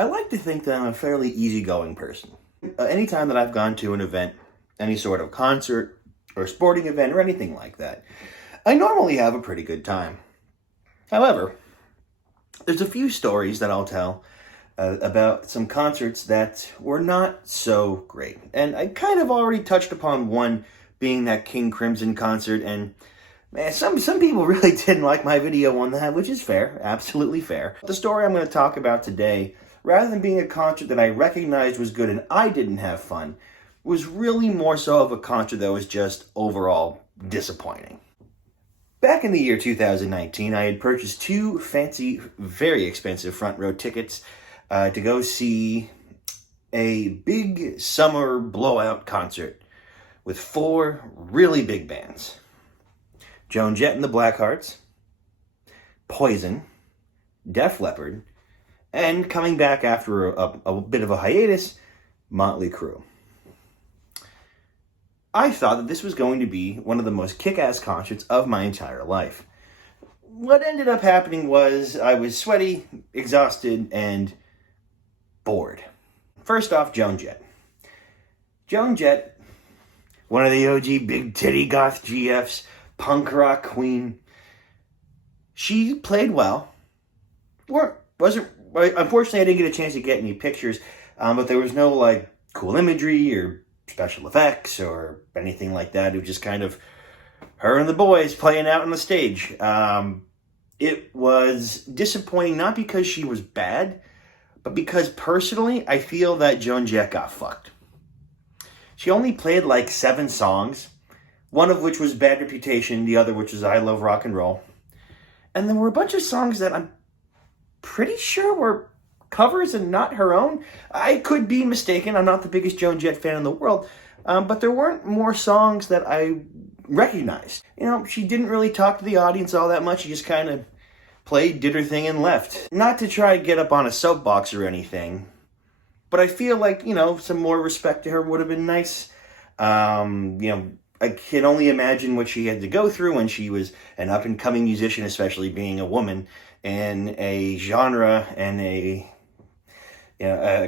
I like to think that I'm a fairly easygoing person. Anytime that I've gone to an event, any sort of concert or sporting event or anything like that, I normally have a pretty good time. However, there's a few stories that I'll tell about some concerts that were not so great. And I kind of already touched upon one, being that King Crimson concert, and man, some people really didn't like my video on that, which is fair, absolutely fair. The story I'm going to talk about today, rather than being a concert that I recognized was good and I didn't have fun, was really more so of a concert that was just overall disappointing. Back in the year 2019, I had purchased two fancy, very expensive front row tickets to go see a big summer blowout concert with four really big bands. Joan Jett and the Blackhearts, Poison, Def Leppard, and coming back after a bit of a hiatus, Motley Crue. I thought that this was going to be one of the most kick-ass concerts of my entire life. What ended up happening was I was sweaty, exhausted, and bored. First off, Joan Jett. Joan Jett, one of the OG big titty goth GFs, punk rock queen. She played well. Unfortunately, I didn't get a chance to get any pictures, but there was no cool imagery or special effects or anything like that. It was just kind of her and the boys playing out on the stage. It was disappointing, not because she was bad, but because personally, I feel that Joan Jett got fucked. She only played 7 songs, one of which was Bad Reputation, the other which was I Love Rock and Roll. And there were a bunch of songs that I'm pretty sure were covers and not her own. I could be mistaken. I'm not the biggest Joan Jett fan in the world. But there weren't more songs that I recognized. She didn't really talk to the audience all that much. She just kind of played, did her thing, and left. Not to try to get up on a soapbox or anything, but I feel like, some more respect to her would have been nice. I can only imagine what she had to go through when she was an up-and-coming musician, especially being a woman in a genre and a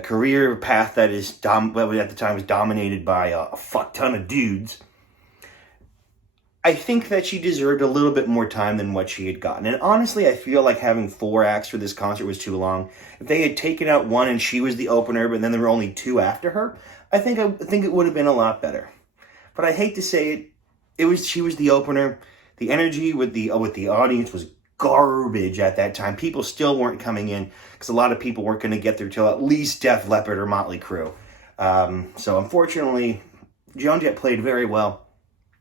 career path that is at the time was dominated by a fuck ton of dudes. I think that she deserved a little bit more time than what she had gotten. And honestly, I feel like having 4 acts for this concert was too long. If they had taken out one and she was the opener, but then there were only 2 after her, I think it would have been a lot better. But I hate to say it, she was the opener. The energy with the audience was garbage at that time. People still weren't coming in because a lot of people weren't going to get there till at least Def Leppard or Motley Crue. So unfortunately, Joan Jett played very well,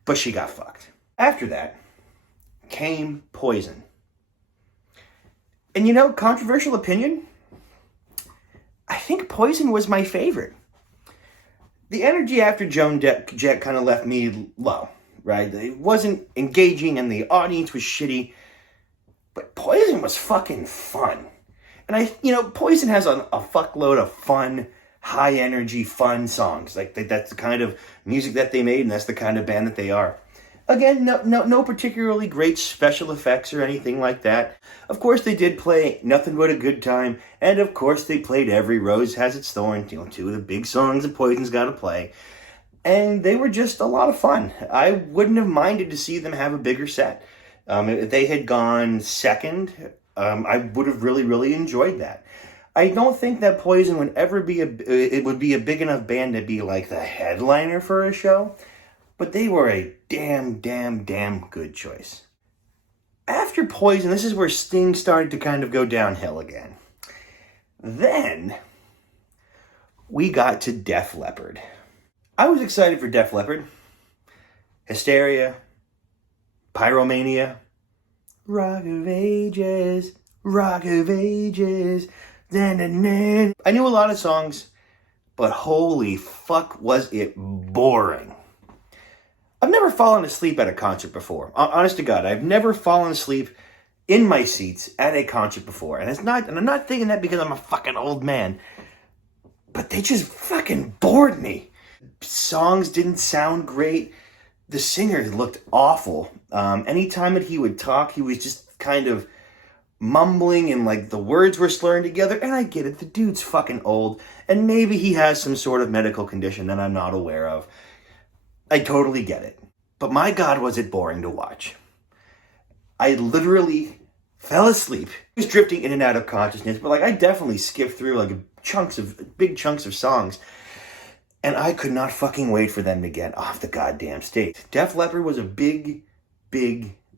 but she got fucked. After that came Poison. And controversial opinion, I think Poison was my favorite. The energy after Joan Jett kind of left me low, right? It wasn't engaging and the audience was shitty, but Poison was fucking fun. And Poison has a fuckload of fun, high energy, fun songs. That's the kind of music that they made, and that's the kind of band that they are. Again, no particularly great special effects or anything like that. Of course, they did play Nothing But a Good Time, and of course, they played Every Rose Has Its Thorn, 2 of the big songs that Poison's got to play. And they were just a lot of fun. I wouldn't have minded to see them have a bigger set. If they had gone second, I would have really, really enjoyed that. I don't think that Poison would ever be a big enough band to be the headliner for a show. But they were a damn good choice. After Poison, this is where Sting started to kind of go downhill again. Then, we got to Def Leppard. I was excited for Def Leppard. Hysteria, Pyromania, Rock of Ages, da-da-da. I knew a lot of songs, but holy fuck was it boring. I've never fallen asleep at a concert before. Honest to God, I've never fallen asleep in my seats at a concert before. And I'm not thinking that because I'm a fucking old man. But they just fucking bored me. Songs didn't sound great. The singer looked awful. Anytime that he would talk, he was just kind of mumbling and like the words were slurring together. And I get it, the dude's fucking old, and maybe he has some sort of medical condition that I'm not aware of. I totally get it. But my God, was it boring to watch. I literally fell asleep. I was drifting in and out of consciousness, but like I definitely skipped through like big chunks of songs. And I could not fucking wait for them to get off the goddamn stage. Def Leppard was a big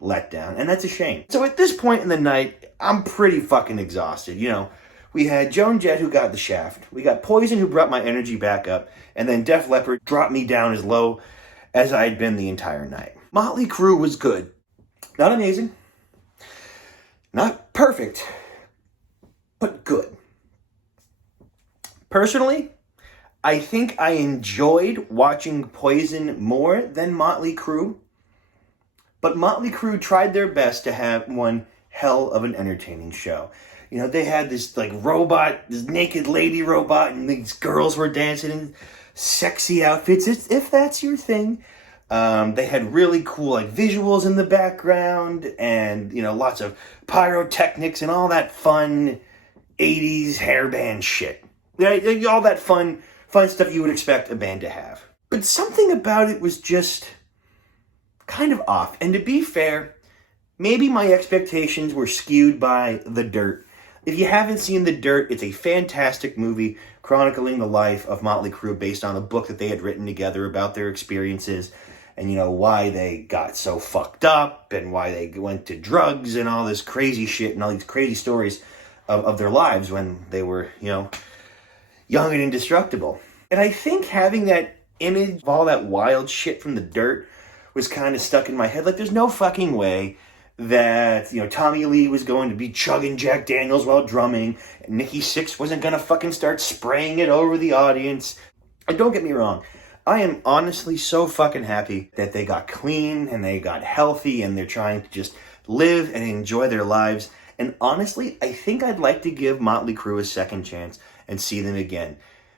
letdown, and that's a shame. So at this point in the night, I'm pretty fucking exhausted. You know, we had Joan Jett who got the shaft. We got Poison who brought my energy back up. And then Def Leppard dropped me down as low as I had been the entire night. Motley Crue was good. Not amazing. Not perfect. But good. Personally, I think I enjoyed watching Poison more than Motley Crue. But Motley Crue tried their best to have one hell of an entertaining show. You know, they had this like robot, this naked lady robot, and these girls were dancing in sexy outfits, if that's your thing. They had really cool like visuals in the background, and you know, lots of pyrotechnics and all that fun 80s hairband shit. All that fun stuff you would expect a band to have. But something about it was just kind of off. And to be fair, maybe my expectations were skewed by The Dirt. If you haven't seen The Dirt, it's a fantastic movie chronicling the life of Motley Crue based on a book that they had written together about their experiences and, you know, why they got so fucked up and why they went to drugs and all this crazy shit and all these crazy stories of their lives when they were, you know, young and indestructible. And I think having that image of all that wild shit from The Dirt was kind of stuck in my head. Like, there's no fucking way that, you know, Tommy Lee was going to be chugging Jack Daniels while drumming, and Nikki Sixx wasn't going to fucking start spraying it over the audience. And don't get me wrong, I am honestly so fucking happy that they got clean and they got healthy and they're trying to just live and enjoy their lives. And honestly, I think I'd like to give Motley Crue a second chance and see them again.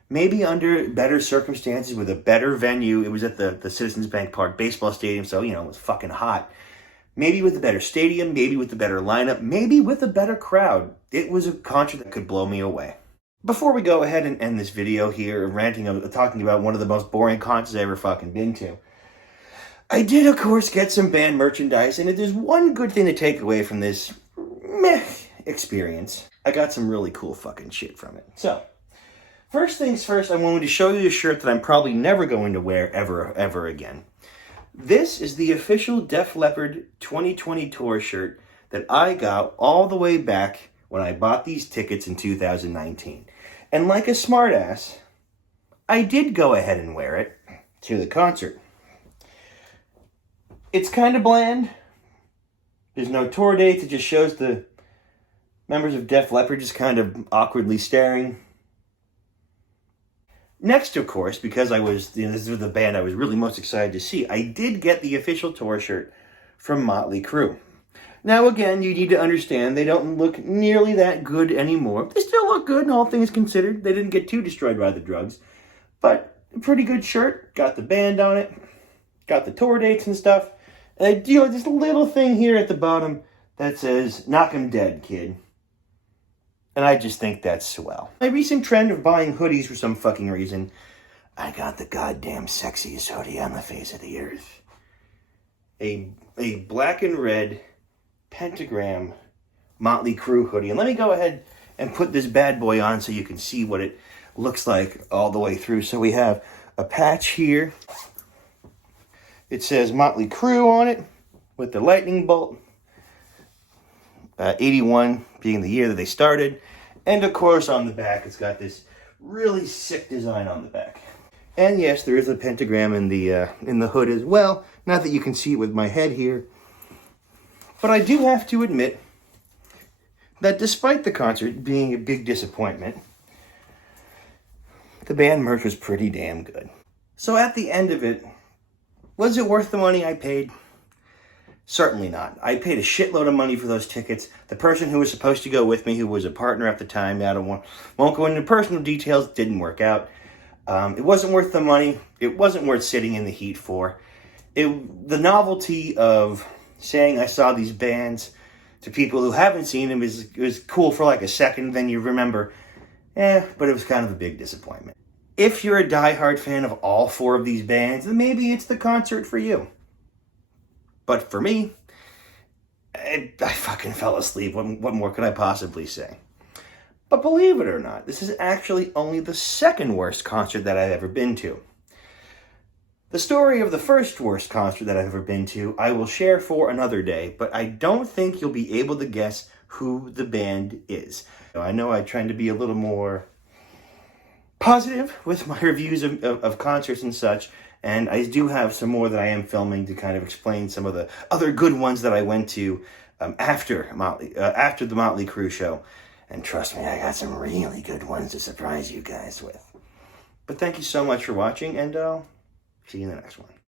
Maybe under better circumstances with a better venue. It was at the Citizens Bank Park baseball stadium, so, you know, it was fucking hot. Maybe with a better stadium, maybe with a better lineup, maybe with a better crowd. It was a concert that could blow me away. Before we go ahead and end this video here, talking about one of the most boring concerts I've ever fucking been to, I did, of course, get some band merchandise, and if there's one good thing to take away from this meh experience, I got some really cool fucking shit from it. So, first things first, I wanted to show you a shirt that I'm probably never going to wear ever again. This is the official Def Leppard 2020 tour shirt that I got all the way back when I bought these tickets in 2019. And like a smartass, I did go ahead and wear it to the concert. It's kind of bland. There's no tour dates. It just shows the members of Def Leppard just kind of awkwardly staring. Next, of course, because this was the band I was really most excited to see, I did get the official tour shirt from Motley Crue. Now, again, you need to understand they don't look nearly that good anymore. They still look good, all things considered. They didn't get too destroyed by the drugs. But a pretty good shirt. Got the band on it. Got the tour dates and stuff. And I do this little thing here at the bottom that says, "Knock 'em dead, kid." And I just think that's swell. My recent trend of buying hoodies for some fucking reason, I got the goddamn sexiest hoodie on the face of the earth. A black and red pentagram Motley Crue hoodie. And let me go ahead and put this bad boy on so you can see what it looks like all the way through. So we have a patch here. It says Motley Crue on it with the lightning bolt. 81 being the year that they started. And of course on the back it's got this really sick design on the back. And yes, there is a pentagram in the hood as well. Not that you can see it with my head here. But I do have to admit that despite the concert being a big disappointment, the band merch was pretty damn good. So at the end of it, was it worth the money I paid? Certainly not. I paid a shitload of money for those tickets. The person who was supposed to go with me, who was a partner at the time, won't go into personal details, didn't work out. It wasn't worth the money. It wasn't worth sitting in the heat for. The novelty of saying I saw these bands To people who haven't seen them, it was cool for like a second, then you remember, but it was kind of a big disappointment. If you're a diehard fan of all 4 of these bands, then maybe it's the concert for you. But for me, I fucking fell asleep. What more could I possibly say? But believe it or not, this is actually only the second worst concert that I've ever been to. The story of the first worst concert that I've ever been to, I will share for another day, but I don't think you'll be able to guess who the band is. I know I try to be a little more positive with my reviews of concerts and such, and I do have some more that I am filming to kind of explain some of the other good ones that I went to after the Motley Crue show. And trust me, I got some really good ones to surprise you guys with. But thank you so much for watching, and I'll see you in the next one.